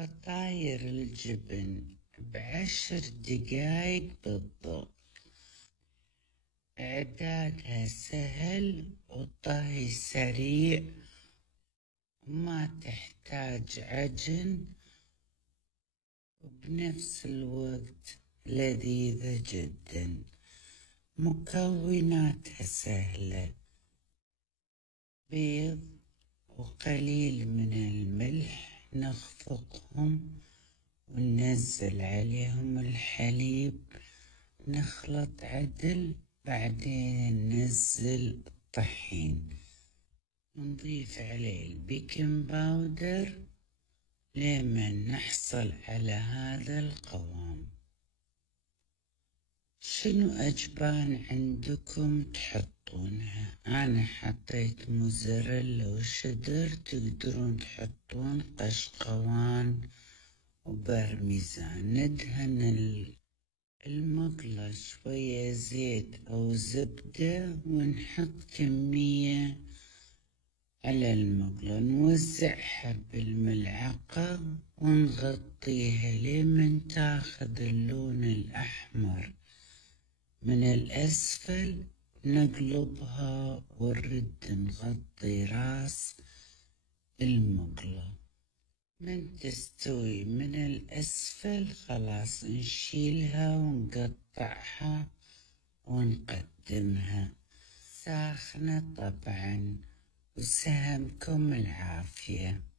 فطاير الجبن ب10 دقايق بالضبط. إعدادها سهل وطهي سريع وما تحتاج عجن، وبنفس الوقت لذيذة جدا. مكوناتها سهلة: بيض وقليل من الملح، نخفقهم وننزل عليهم الحليب، نخلط عدل، بعدين ننزل الطحين، نضيف عليه البيكنج باودر لمن نحصل على هذا القوام. شنو أجبان عندكم تحطونها؟ أنا حطيت موزاريلا وشدر، تقدرون تحطون قشقوان وبارميزان. ندهن المقلة شوية زيت أو زبدة ونحط كمية على المقلة، نوزعها بالملعقة ونغطيها لمن تاخذ اللون الأحمر من الأسفل. نقلبها ونرد نغطي راس المقلة. من تستوي من الأسفل خلاص نشيلها ونقطعها ونقدمها ساخنة طبعا، وسهمكم العافية.